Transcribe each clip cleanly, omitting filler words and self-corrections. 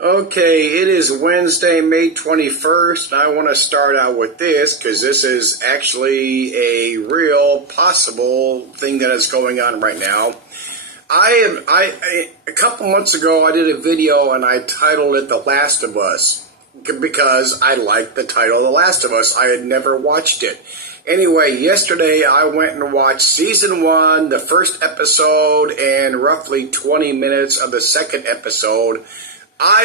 Okay, it is Wednesday, May 21st. I want to start out with this because this is actually a real possible thing that is going on right now. A couple months ago, I did a video and I titled it The Last of Us because I liked the title The Last of Us. I had never watched it. Anyway, yesterday I went and watched season 1, the first episode, and roughly 20 minutes of the second episode.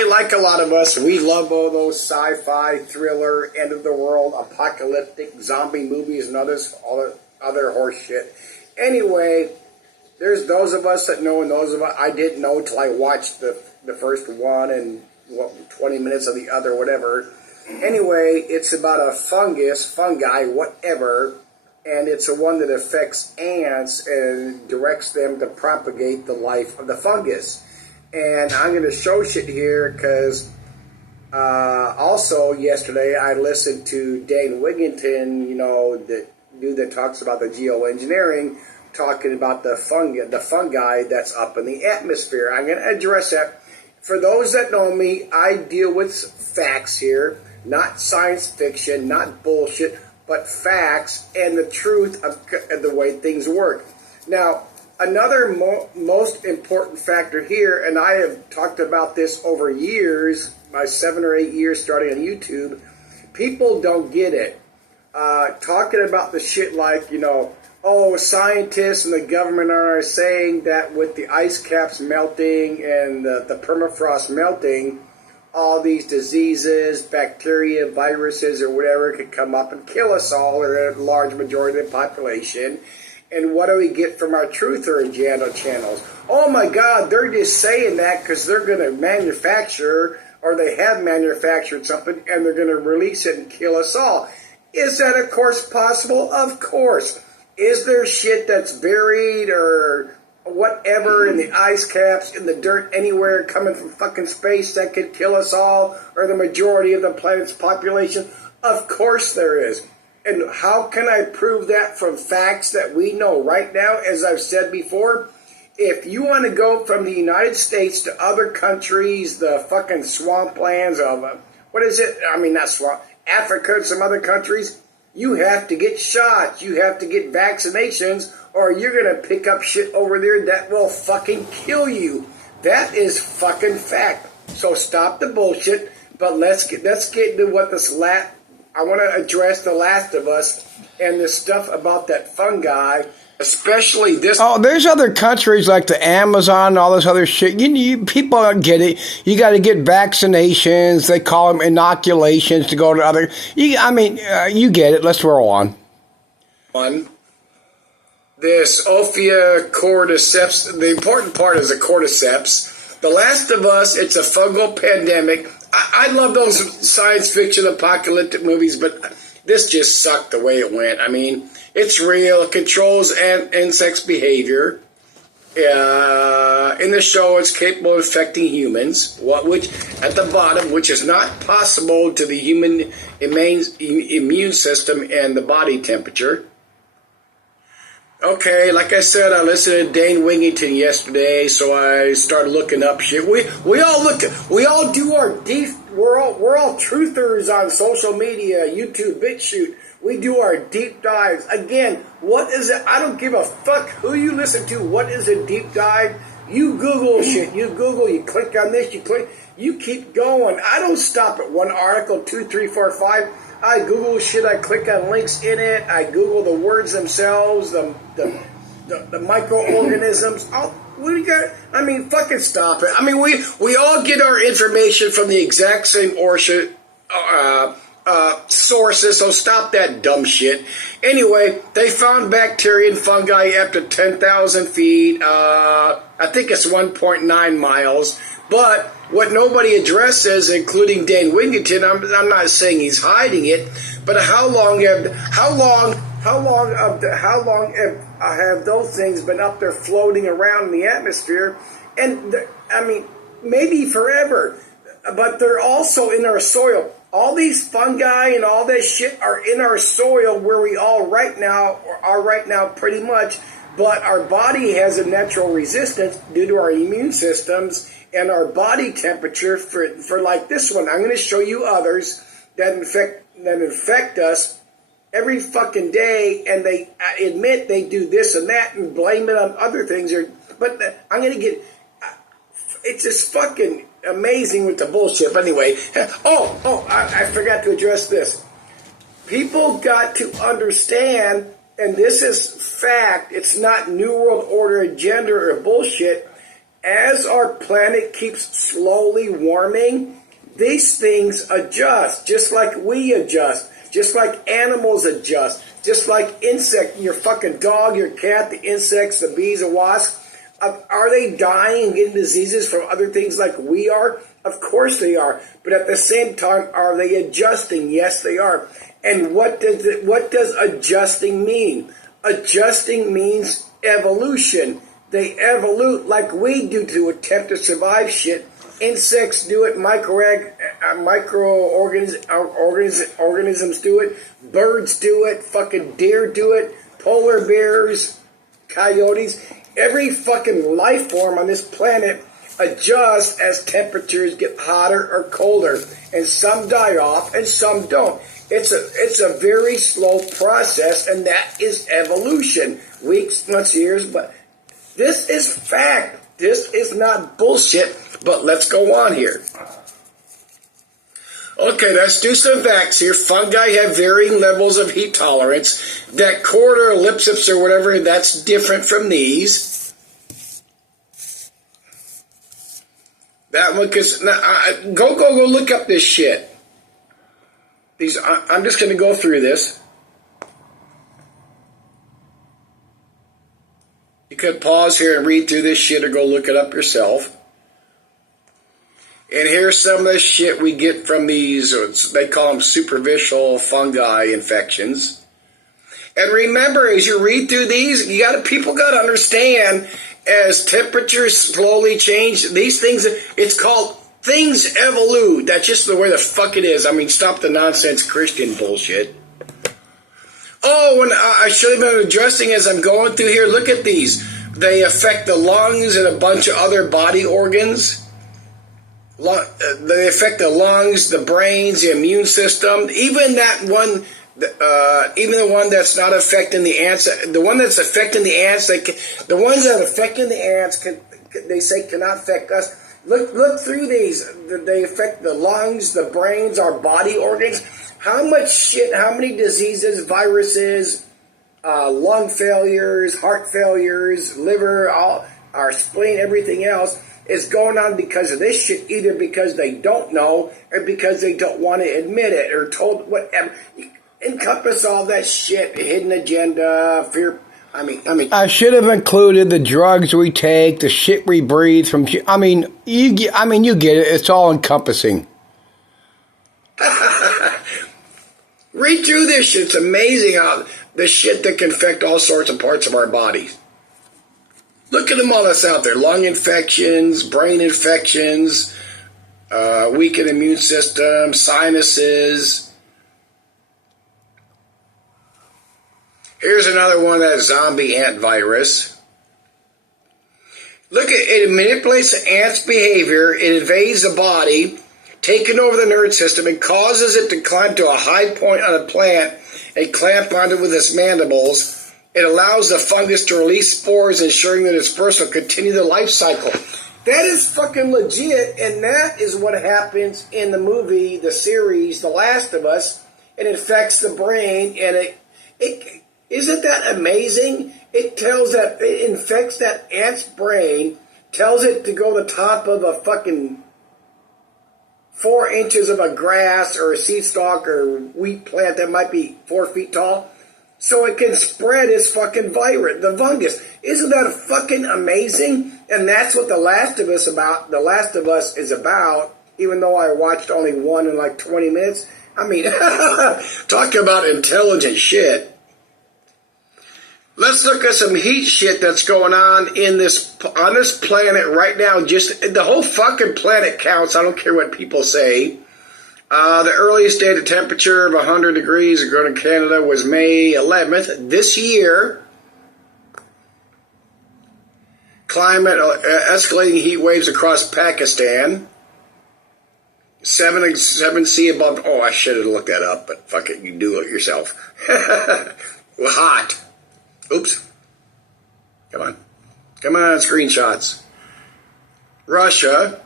Like a lot of us, we love all those sci-fi, thriller, end-of-the-world, apocalyptic, zombie movies and all other horse shit. Anyway, there's those of us that know and those of us I didn't know till I watched the first one and 20 minutes of the other, whatever. Anyway, it's about a fungi, whatever, and it's a one that affects ants and directs them to propagate the life of the fungus. And I'm going to show shit here because also yesterday I listened to Daegle, the dude that talks about the geoengineering, talking about the fungi that's up in the atmosphere. I'm going to address that. For those that know me, I deal with facts here, not science fiction, not bullshit, but facts and the truth of the way things work. Now, another most important factor here, and I have talked about this over years, my 7 or 8 years starting on YouTube, people don't get it. Talking about the shit like, scientists and the government are saying that with the ice caps melting and the permafrost melting, all these diseases, bacteria, viruses, or whatever could come up and kill us all, or a large majority of the population. And what do we get from our truther and channels? Oh my God, they're just saying that because they're going to manufacture, or they have manufactured something, and they're going to release it and kill us all. Is that, of course, possible? Of course. Is there shit that's buried or whatever in the ice caps, in the dirt, anywhere coming from fucking space that could kill us all, or the majority of the planet's population? Of course there is. And how can I prove that from facts that we know right now? As I've said before, if you want to go from the United States to other countries, the fucking swamplands of, not swamp, Africa and some other countries, you have to get shots. You have to get vaccinations, or you're going to pick up shit over there that will fucking kill you. That is fucking fact. So stop the bullshit, but let's get into what I want to address The Last of Us and the stuff about that fungi, especially this. Oh, there's other countries like the Amazon and all this other shit. People don't get it. You got to get vaccinations. They call them inoculations to go to other. You get it. Let's roll on. This Ophia cordyceps. The important part is the cordyceps. The Last of Us. It's a fungal pandemic. I love those science fiction apocalyptic movies, but this just sucked the way it went. It's real. It controls insects' behavior. In the show, it's capable of affecting humans, which at the bottom, which is not possible to the human immune system and the body temperature. Okay, like I said, I listened to Dane Wigington yesterday, so I started looking up shit. We all do our deep. We're all truthers on social media, YouTube, BitChute. We do our deep dives. Again, what is it? I don't give a fuck who you listen to. What is a deep dive? You Google shit. You click on this. You keep going. I don't stop at one article, 2, 3, 4, 5. I Google shit, I click on links in it, I Google the words themselves, the microorganisms. Fucking stop it. We all get our information from the exact same sources, so stop that dumb shit. Anyway, they found bacteria and fungi up to 10,000 feet, I think it's 1.9 miles, but what nobody addresses, including Dan Wigington, I'm not saying he's hiding it, but how long have those things been up there floating around in the atmosphere? And maybe forever, but they're also in our soil. All these fungi and all that shit are in our soil where we are right now pretty much, but our body has a natural resistance due to our immune systems and our body temperature for like this one. I'm going to show you others that infect us every fucking day, and they admit they do this and that and blame it on other things. But I'm going to get... It's just fucking amazing with the bullshit. But anyway, I forgot to address this. People got to understand, and this is fact, it's not New World Order agenda or bullshit. As our planet keeps slowly warming, these things adjust, just like we adjust, just like animals adjust, just like insects, your fucking dog, your cat, the insects, the bees, the wasps. Are they dying and getting diseases from other things like we are? Of course they are. But at the same time, are they adjusting? Yes, they are. And what does adjusting mean? Adjusting means evolution. They evolute like we do to attempt to survive shit. Insects do it. Microorganisms do it. Birds do it. Fucking deer do it. Polar bears, coyotes. Every fucking life form on this planet adjusts as temperatures get hotter or colder. And some die off and some don't. It's a very slow process, and that is evolution. Weeks, months, years, but this is fact. This is not bullshit, but let's go on here. Okay, let's do some facts here. Fungi have varying levels of heat tolerance. That cord or ellipsis or whatever, that's different from these. That one, because go look up this shit. I'm just going to go through this. You could pause here and read through this shit or go look it up yourself. And here's some of the shit we get from these, they call them superficial fungi infections. And remember, as you read through these, people got to understand, as temperatures slowly change, these things, it's called things evolute. That's just the way the fuck it is. I mean, stop the nonsense Christian bullshit. Oh, and I should have been addressing as I'm going through here. Look at these. They affect the lungs and a bunch of other body organs. They affect the lungs, the brains, the immune system. Even that one, even the one that's not affecting the ants. The one that's affecting the ants, the ones that are affecting the ants, they say cannot affect us. Look through these. They affect the lungs, the brains, our body organs. How much shit, how many diseases, viruses, lung failures, heart failures, liver, our spleen, everything else is going on because of this shit, either because they don't know or because they don't want to admit it or told whatever. Encompass all that shit, hidden agenda, fear. I mean, I should have included the drugs we take, the shit we breathe from. You get it. It's all encompassing. Read through this shit. It's amazing how the shit that can affect all sorts of parts of our bodies. Look at them all that's out there. Lung infections, brain infections, weakened immune system, sinuses. Here's another one, that zombie ant virus. Look, it manipulates the ant's behavior. It invades the body, taking over the nervous system, and causes it to climb to a high point on a plant and clamp onto it with its mandibles. It allows the fungus to release spores, ensuring that its first will continue the life cycle. That is fucking legit, and that is what happens in the movie, the series, The Last of Us. It infects the brain, and it isn't that amazing? It infects that ant's brain, tells it to go to the top of a fucking 4 inches of a grass or a seed stalk or wheat plant that might be 4 feet tall, so it can spread its fucking virus, the fungus. Isn't that fucking amazing? And that's what The Last of Us is about, even though I watched only one in like 20 minutes. I mean, talk about intelligent shit. Let's look at some heat shit that's going on on this planet right now. Just the whole fucking planet counts. I don't care what people say. The earliest dated temperature of 100 degrees according to Canada was May 11th this year. climate, escalating heat waves across Pakistan. 7 C above. Oh, I should have looked that up, but fuck it, you do it yourself. Well, hot. Oops. Come on. Come on, screenshots. Russia.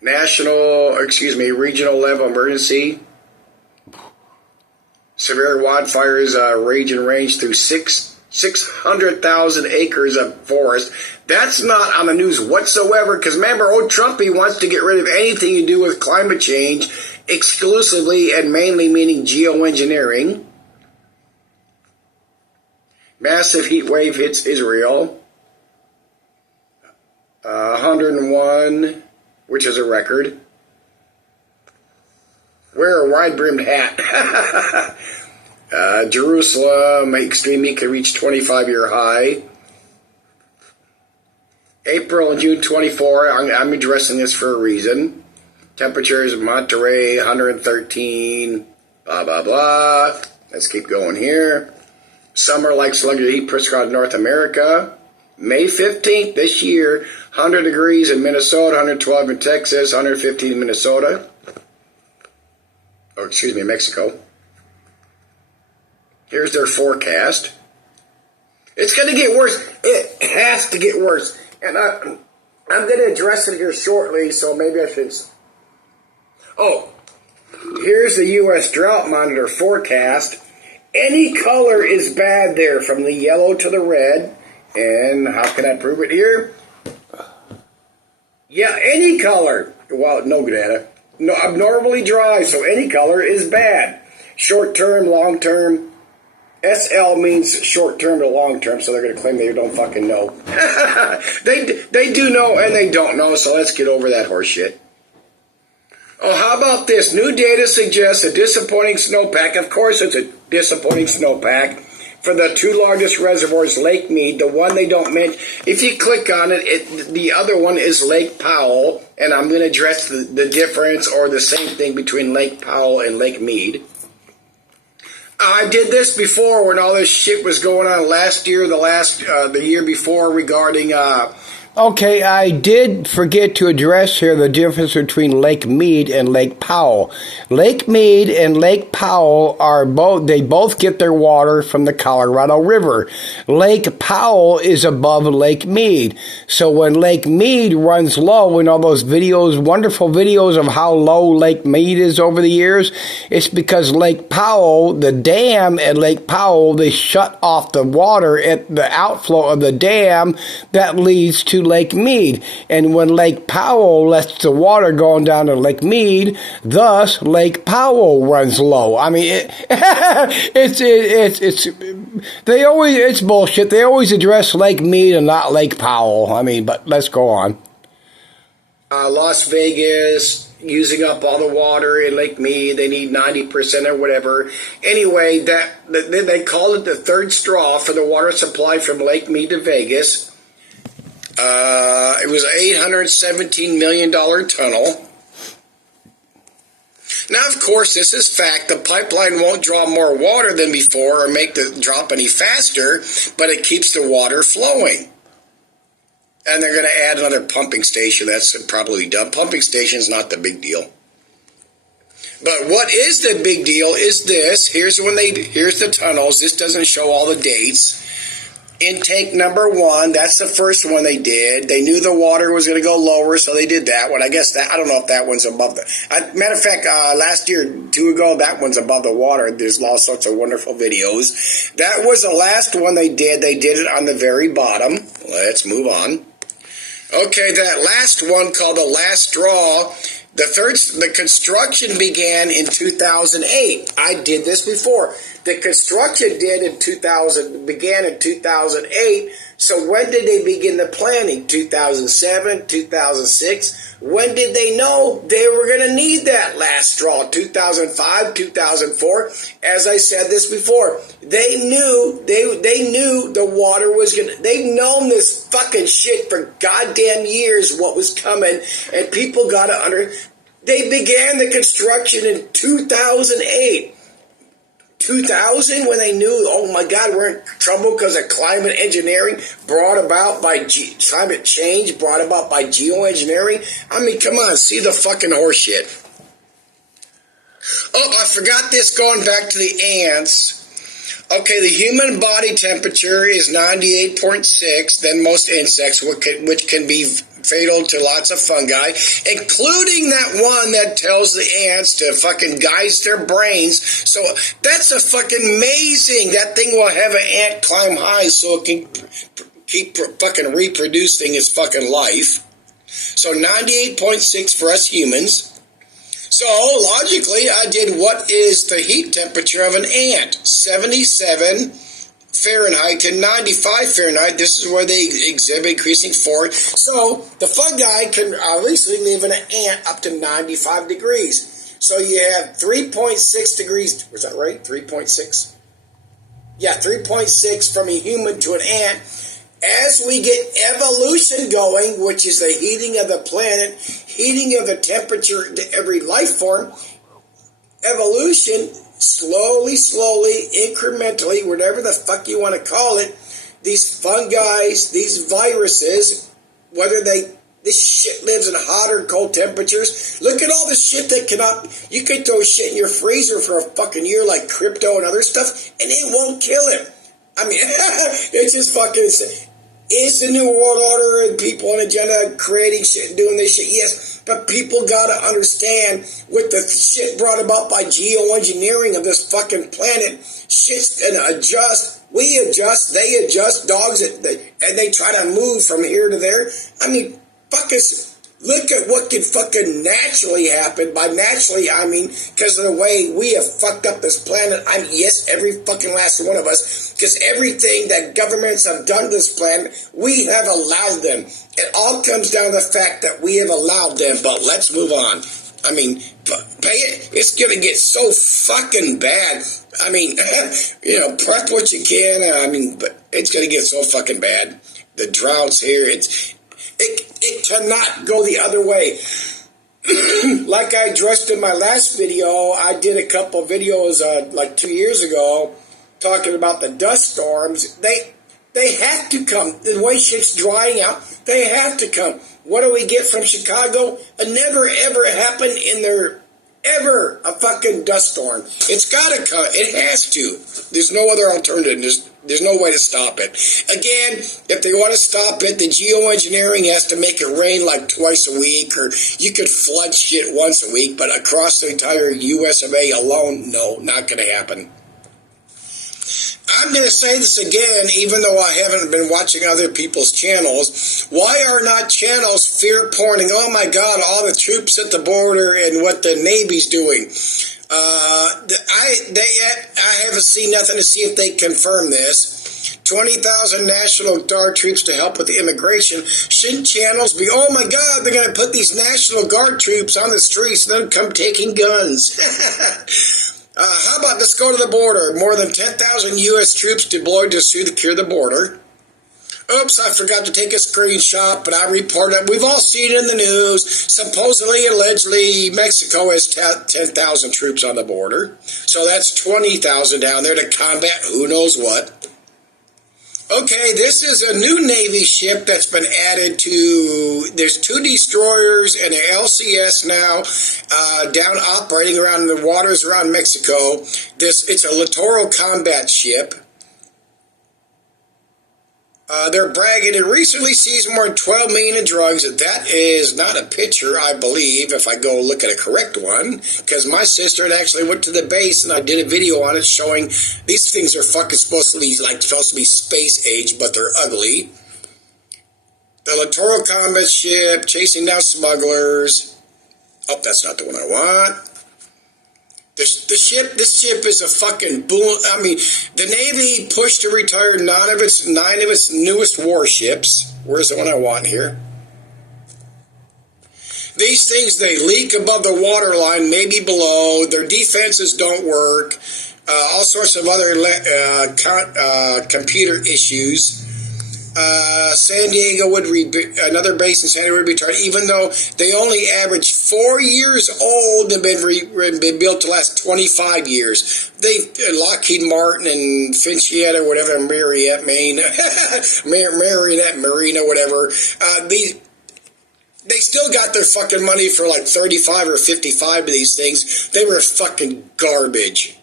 Regional level emergency. Severe wildfires rage and range through 600,000 acres of forest. That's not on the news whatsoever, because remember, old Trumpy wants to get rid of anything to do with climate change, exclusively and mainly meaning geoengineering. Massive heat wave hits Israel. 101, which is a record. Wear a wide-brimmed hat. Jerusalem, extreme heat could reach 25-year high. April and June 24, I'm addressing this for a reason. Temperatures in Monterey, 113, blah, blah, blah. Let's keep going here. Summer like sluggish heat prescribed North America. May 15th this year, 100 degrees in Minnesota, 112 in Texas, 115 in Minnesota. Mexico. Here's their forecast. It's going to get worse. It has to get worse. And I'm going to address it here shortly, so maybe I should. Oh, here's the U.S. Drought Monitor forecast. Any color is bad there, from the yellow to the red. And how can I prove it here? Yeah, any color. Well, no data. No, abnormally dry, so any color is bad. Short term, long term. SL means short term to long term, so they're going to claim they don't fucking know. They do know and they don't know, so let's get over that horse shit. Oh, how about this? New data suggests a disappointing snowpack. Of course it's a disappointing snowpack for the two largest reservoirs, Lake Mead, the one they don't mention. If you click on it, the other one is Lake Powell, and I'm going to address the difference or the same thing between Lake Powell and Lake Mead. I did this before when all this shit was going on last year, the year before regarding. Okay, I did forget to address here the difference between Lake Mead and Lake Powell. Lake Mead and Lake Powell they both get their water from the Colorado River. Lake Powell is above Lake Mead. So when Lake Mead runs low, in all those videos, wonderful videos of how low Lake Mead is over the years, it's because Lake Powell, the dam at Lake Powell, they shut off the water at the outflow of the dam that leads to Lake Mead. And when Lake Powell lets the water going down to Lake Mead, thus Lake Powell runs low. I mean, it's bullshit. They always address Lake Mead and not Lake Powell. I mean, but let's go on. Las Vegas using up all the water in Lake Mead. They need 90% or whatever. Anyway, they called it the third straw for the water supply from Lake Mead to Vegas. It was an $817 million tunnel. Now, of course, this is fact. The pipeline won't draw more water than before or make the drop any faster, but it keeps the water flowing. And they're going to add another pumping station. That's probably dumb. Pumping station's not the big deal. But what is the big deal is this. Here's the tunnels. This doesn't show all the dates. Intake number 1, that's the first one they did. They knew the water was going to go lower, so they did that one. I guess I don't know if that one's above matter of fact, last year, 2 ago, that one's above the water. There's all sorts of wonderful videos. That was the last one they did. They did it on the very bottom. Let's move on. Okay, that last one called the last straw. The construction began in 2008. I did this before. The construction began in 2008. So when did they begin the planning? 2007, 2006? When did they know they were going to need that last straw? 2005, 2004? As I said this before, they knew the water was going to. They've known this fucking shit for goddamn years, what was coming, and people got to They began the construction in 2008. 2000 when they knew, oh my God, we're in trouble because of climate engineering brought about by climate change brought about by geoengineering. I mean, come on, see the fucking horseshit. Oh, I forgot this going back to the ants. Okay, the human body temperature is 98.6 than most insects, which can be fatal to lots of fungi, including that one that tells the ants to fucking guise their brains. So that's a fucking amazing. That thing will have an ant climb high so it can keep fucking reproducing its fucking life. So 98.6 for us humans. So logically, I did what is the heat temperature of an ant? 77 Fahrenheit to 95 Fahrenheit. This is where they exhibit increasing force. So the fungi can obviously live in an ant up to 95 degrees. So you have 3.6 degrees. Was that right? 3.6? Yeah, 3.6 from a human to an ant. As we get evolution going, which is the heating of the planet, heating of the temperature to every life form, evolution, slowly, incrementally, whatever the fuck you want to call it, these fungi, these viruses, whether this shit lives in hot or cold temperatures. Look at all the shit that cannot, you could throw shit in your freezer for a fucking year like crypto and other stuff, and it won't kill him. I mean, it's just fucking, is the New World Order and people on agenda creating shit and doing this shit? Yes, but people gotta understand with the shit brought about by geoengineering of this fucking planet, shit's gonna adjust. We adjust, they adjust, dogs, and they try to move from here to there. I mean, fuck us. Look at what can fucking naturally happen. By naturally, I mean because of the way we have fucked up this planet. I mean, yes, every fucking last one of us. Because everything that governments have done to this planet, we have allowed them. It all comes down to the fact that we have allowed them. But let's move on. I mean, it's going to get so fucking bad. I mean, prep what you can. I mean, but it's going to get so fucking bad. The droughts here, it cannot go the other way. Like I addressed in my last video, I did a couple videos like 2 years ago talking about the dust storms. They have to come. The way shit's drying out, they have to come. What do we get from Chicago? It never ever happened in there. Ever a fucking dust storm. It's gotta come. It has to. There's no other alternative. There's no way to stop it. Again, if they want to stop it, the geoengineering has to make it rain like twice a week, or you could flood shit once a week, but across the entire US of A alone, no, not going to happen. I'm going to say this again, even though I haven't been watching other people's channels. Why are not channels fear-porning? Oh my God, all the troops at the border and what the Navy's doing. I haven't seen nothing to see if they confirm this. 20,000 National Guard troops to help with the immigration. Shouldn't channels be, oh my God, they're going to put these National Guard troops on the streets and then come taking guns. How about let's go to the border? More than 10,000 U.S. troops deployed to secure the border. Oops, I forgot to take a screenshot, but I reported. We've all seen it in the news. Supposedly, allegedly, Mexico has 10,000 troops on the border. So that's 20,000 down there to combat who knows what. Okay, this is a new Navy ship that's been added to, there's 2 destroyers and an LCS now down operating around the waters around Mexico. It's a littoral combat ship. They're bragging it recently seized more than 12 million in drugs. That is not a picture, I believe, if I go look at a correct one, because my sister had actually went to the base and I did a video on it showing these things are fucking supposed to be space age, but they're ugly. The littoral combat ship chasing down smugglers. Oh, that's not the one I want. This ship is a fucking boom. I mean, the Navy pushed to retire 9 of its newest warships. Where's the one I want here? These things, they leak above the waterline, maybe below. Their defenses don't work. All sorts of other computer issues. San Diego another base in San Diego would be targeted, even though they only average 4 years old and been built to last 25 years. Lockheed Martin and Finchietta or whatever, Marionette, Maine, Marionette, Marina, whatever. They still got their fucking money for like 35 or 55 of these things. They were fucking garbage.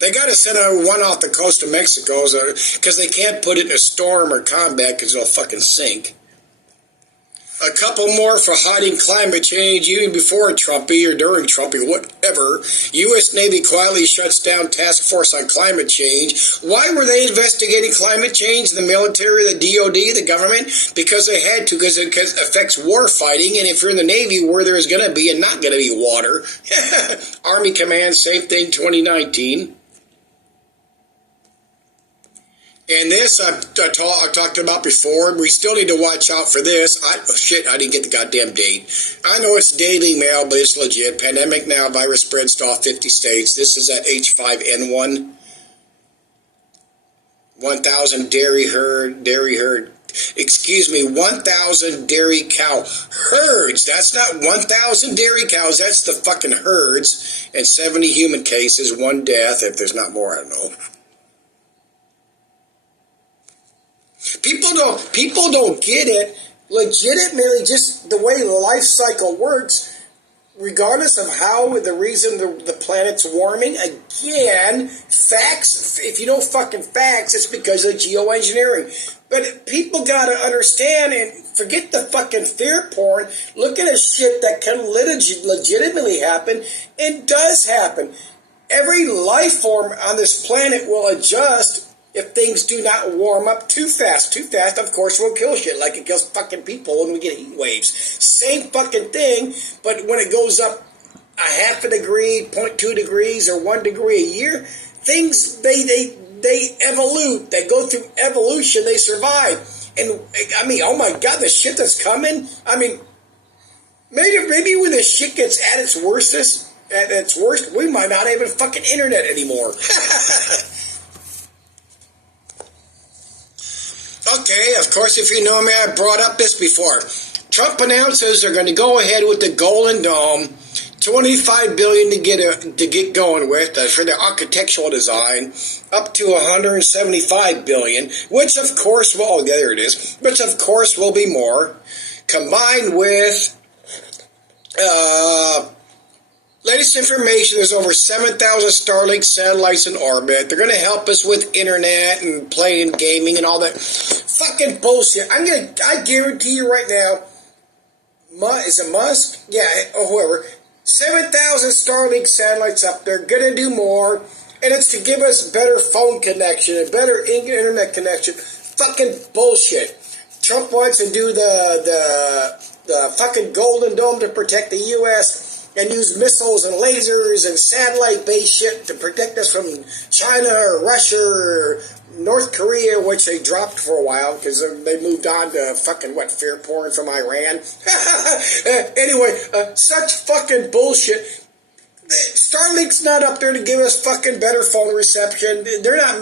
They got to send one off the coast of Mexico because they can't put it in a storm or combat because it'll fucking sink. A couple more for hiding climate change even before Trumpy or during Trumpy, whatever. U.S. Navy quietly shuts down task force on climate change. Why were they investigating climate change? The military, the DOD, the government? Because they had to, because it affects war fighting. And if you're in the Navy, where there is going to be and not going to be water. Army Command, same thing, 2019. And this I talked about before. We still need to watch out for this. I didn't get the goddamn date. I know it's Daily Mail, but it's legit. Pandemic now, virus spreads to all 50 states. This is at H5N1. 1,000 dairy herd. 1,000 dairy cow herds. That's not 1,000 dairy cows. That's the fucking herds. And 70 human cases, 1 death. If there's not more, I don't know. People don't get it. Legitimately, just the way the life cycle works, regardless of how the reason the planet's warming. Again, facts. If you know fucking facts, it's because of geoengineering. But people gotta understand and forget the fucking fear porn. Look at a shit that can legitimately happen and does happen. Every life form on this planet will adjust if things do not warm up too fast. Too fast, of course, will kill shit, like it kills fucking people when we get heat waves. Same fucking thing, but when it goes up a half a degree, 0.2 degrees, or 1 degree a year, things, they evolve. They go through evolution. They survive. And, I mean, oh my God, the shit that's coming, I mean, maybe when the shit gets at its worst, we might not have a fucking internet anymore. Okay, of course, if you know me, I brought up this before. Trump announces they're going to go ahead with the Golden Dome, $25 billion to get going with for the architectural design, up to $175 billion, which of course which of course will be more, combined with latest information. There's over 7,000 Starlink satellites in orbit. They're going to help us with internet and playing gaming and all that fucking bullshit. I guarantee you right now, is it Musk? Yeah, or whoever. 7,000 Starlink satellites up there, going to do more, and it's to give us better phone connection, a better internet connection. Fucking bullshit. Trump wants to do the fucking Golden Dome to protect the U.S., and use missiles and lasers and satellite-based shit to protect us from China or Russia or North Korea, which they dropped for a while because they moved on to fucking, fear porn from Iran. Anyway, such fucking bullshit. Starlink's not up there to give us fucking better phone reception. They're not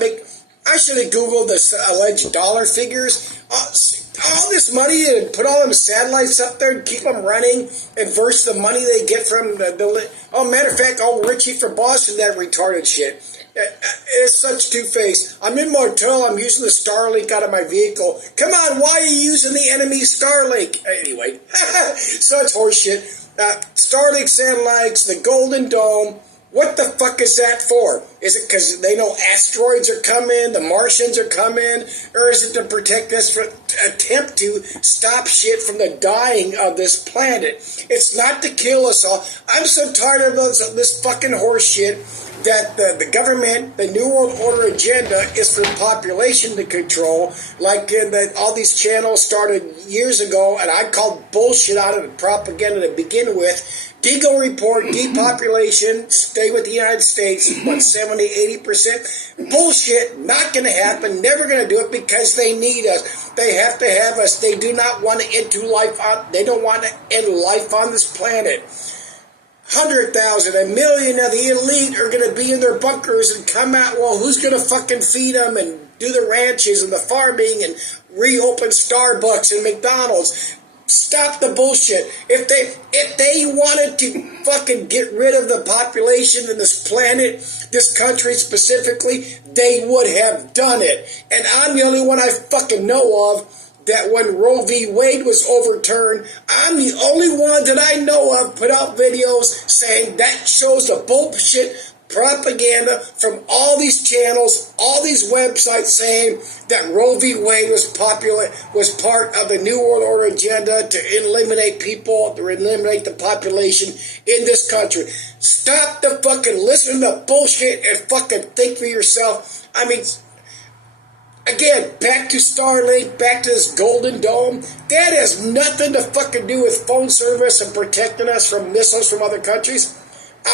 I should have Googled the alleged dollar figures. All this money and put all them satellites up there and keep them running and versus the money they get from matter of fact, Richie from Boston, that retarded shit. It's such two-faced. I'm in motel, I'm using the Starlink out of my vehicle. Come on, why are you using the enemy Starlink? Anyway, such horseshit. Starlink satellites, the Golden Dome. What the fuck is that for? Is it because they know asteroids are coming, the Martians are coming, or is it to protect us attempt to stop shit from the dying of this planet? It's not to kill us all. I'm so tired of this fucking horse shit that the government, the New World Order agenda is for population to control, like all these channels started years ago, and I called bullshit out of the propaganda to begin with. Daegle report, depopulation, stay with the United States, 70, 80%. Bullshit, not going to happen, never going to do it because they need us. They have to have us. They do not want to they don't want to end life on this planet. 100,000, 1 million of the elite are going to be in their bunkers and come out, well, who's going to fucking feed them and do the ranches and the farming and reopen Starbucks and McDonald's. Stop the bullshit. If they wanted to fucking get rid of the population in this planet, this country specifically, they would have done it. And I'm the only one I fucking know of that when Roe v. Wade was overturned, I'm the only one that I know of put out videos saying that shows the bullshit propaganda from all these channels, all these websites saying that Roe v. Wade was part of the New World Order agenda to eliminate people, to eliminate the population in this country. Stop the fucking listening to bullshit and fucking think for yourself. I mean, again, back to Starlink, back to this Golden Dome. That has nothing to fucking do with phone service and protecting us from missiles from other countries.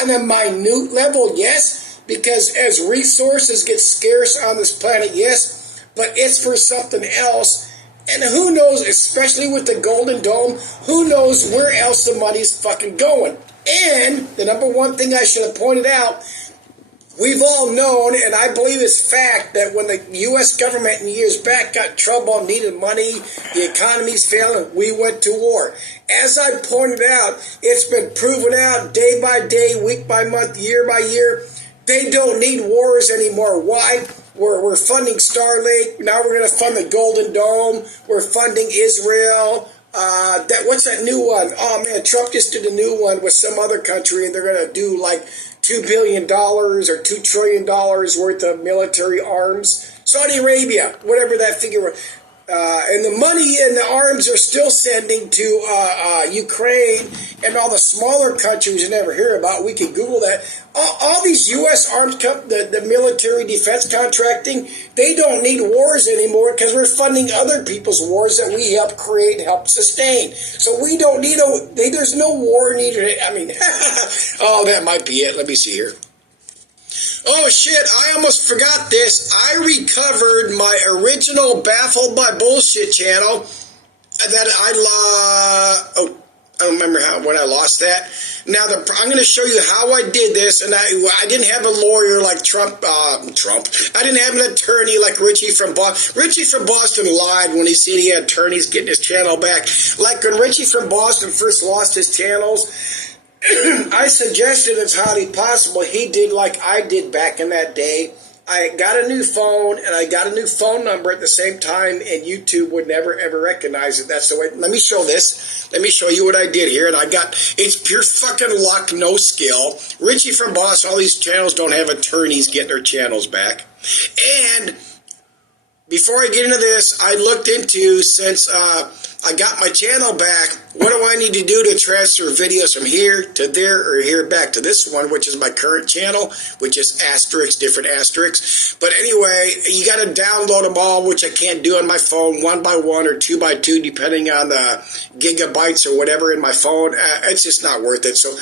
On a minute level, yes, because as resources get scarce on this planet, yes, but it's for something else. And who knows, especially with the Golden Dome, who knows where else the money's fucking going. And the number one thing I should have pointed out, we've all known, and I believe it's fact, that when the U.S. government in years back got in trouble and needed money, the economy's failing, we went to war. As I pointed out, it's been proven out day by day, week by month, year by year. They don't need wars anymore. Why? We're funding Starlink. Now we're going to fund the Golden Dome. We're funding Israel. What's that new one? Oh, man, Trump just did a new one with some other country, and they're going to do like $2 billion or $2 trillion worth of military arms. Saudi Arabia, whatever that figure was. And the money and the arms are still sending to Ukraine and all the smaller countries you never hear about. We can Google that. All these U.S. arms, the military defense contracting, they don't need wars anymore because we're funding other people's wars that we help create and help sustain. So we don't need there's no war needed. I mean, oh, that might be it. Let me see here. Oh shit, I almost forgot this. I recovered my original Baffled by Bullshit channel that I don't remember when I lost that. Now, I'm going to show you how I did this, and I didn't have a lawyer like Trump. I didn't have an attorney like Richie from Boston. Richie from Boston lied when he said he had attorneys getting his channel back. Like when Richie from Boston first lost his channels, I suggested it's highly possible he did like I did back in that day. I got a new phone, and I got a new phone number at the same time, and YouTube would never, ever recognize it. That's the way. Let me show this. Let me show you what I did here. And it's pure fucking luck, no skill. Richie from Boston, all these channels don't have attorneys getting their channels back. And before I get into this, I looked into, since I got my channel back, what do I need to do to transfer videos from here to there or here back to this one, which is my current channel, which is different asterisks. But anyway, you got to download them all, which I can't do on my phone, 1 by 1 or 2 by 2, depending on the gigabytes or whatever in my phone. It's just not worth it. So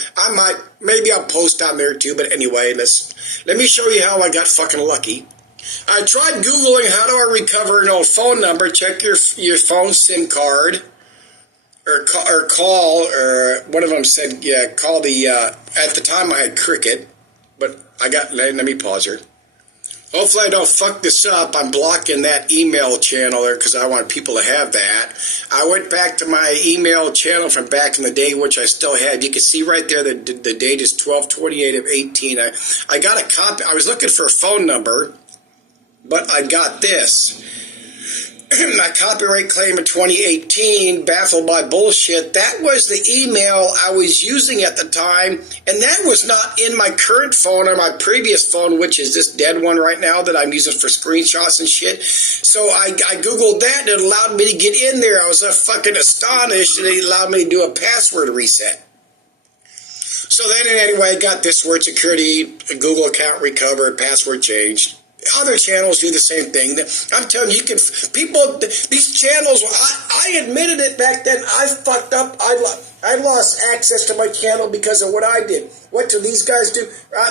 maybe I'll post on there too. But anyway, let me show you how I got fucking lucky. I tried Googling how do I recover an old phone number. Check your phone SIM card, or call, or one of them said, yeah, call the, at the time I had Cricket, but let me pause here. Hopefully I don't fuck this up. I'm blocking that email channel there because I want people to have that. I went back to my email channel from back in the day, which I still had. You can see right there the date is 12/28 of 18. I got a copy. I was looking for a phone number, but I got this. My copyright claim in 2018, Baffled by Bullshit, that was the email I was using at the time, and that was not in my current phone or my previous phone, which is this dead one right now that I'm using for screenshots and shit. So I Googled that, and it allowed me to get in there. I was fucking astonished, and it allowed me to do a password reset. So then, anyway, I got this word security, Google account recovered, password changed. Other channels do the same thing. I'm telling you, these channels, I admitted it back then. I fucked up. I lost access to my channel because of what I did. What do these guys do?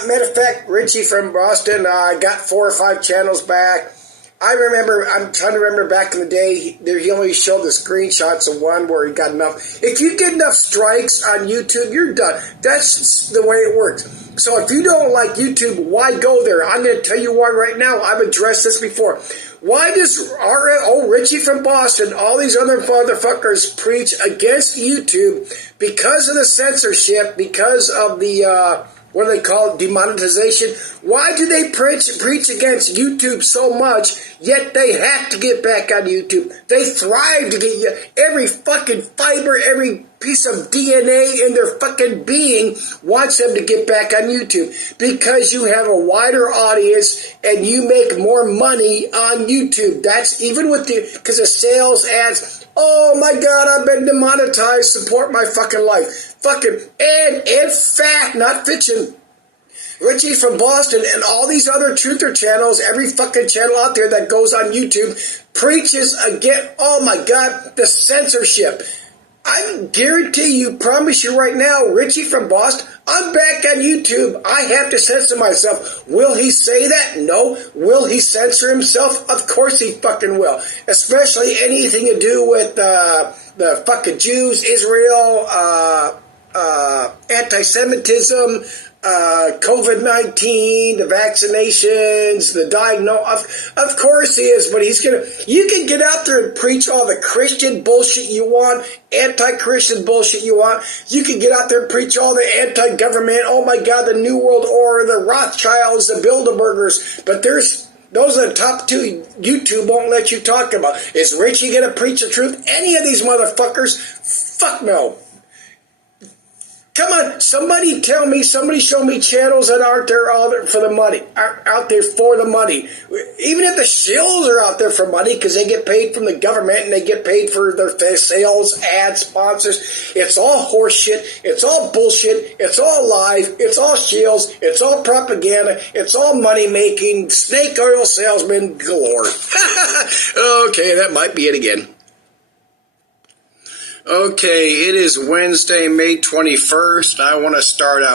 Matter of fact, Richie from Boston got 4 or 5 channels back. I'm trying to remember back in the day, he only showed the screenshots of one where he got enough. If you get enough strikes on YouTube, you're done. That's the way it works. So if you don't like YouTube, why go there? I'm going to tell you why right now. I've addressed this before. Why does Richie from Boston, all these other motherfuckers preach against YouTube because of the censorship, because of the, what do they call it, demonetization? Why do they preach against YouTube so much, yet they have to get back on YouTube? They thrive to get every fucking fiber, every piece of DNA in their fucking being wants them to get back on YouTube because you have a wider audience and you make more money on YouTube. That's even with because of sales ads. Oh my God, I've been demonetized. Support my fucking life. Fucking, and fact, not fiction. Richie from Boston and all these other truther channels, every fucking channel out there that goes on YouTube preaches again, oh my God, the censorship. I guarantee you, promise you right now, Richie from Boston, I'm back on YouTube. I have to censor myself. Will he say that? No. Will he censor himself? Of course he fucking will. Especially anything to do with the fucking Jews, Israel, anti-Semitism, COVID-19, the vaccinations, the diagnosis. Of course he is, but you can get out there and preach all the Christian bullshit you want, anti-Christian bullshit you want. You can get out there and preach all the anti-government, oh my God, the New World Order, the Rothschilds, the Bilderbergers, but those are the top two YouTube won't let you talk about. Is Richie going to preach the truth? Any of these motherfuckers? Fuck no. Come on, somebody tell me, somebody show me channels that aren't there for the money, are out there for the money. Even if the shills are out there for money because they get paid from the government and they get paid for their sales, ads, sponsors. It's all horseshit. It's all bullshit. It's all live. It's all shills. It's all propaganda. It's all money-making, snake oil salesman galore. Okay, that might be it again. Okay, it is Wednesday, May 21st. I want to start out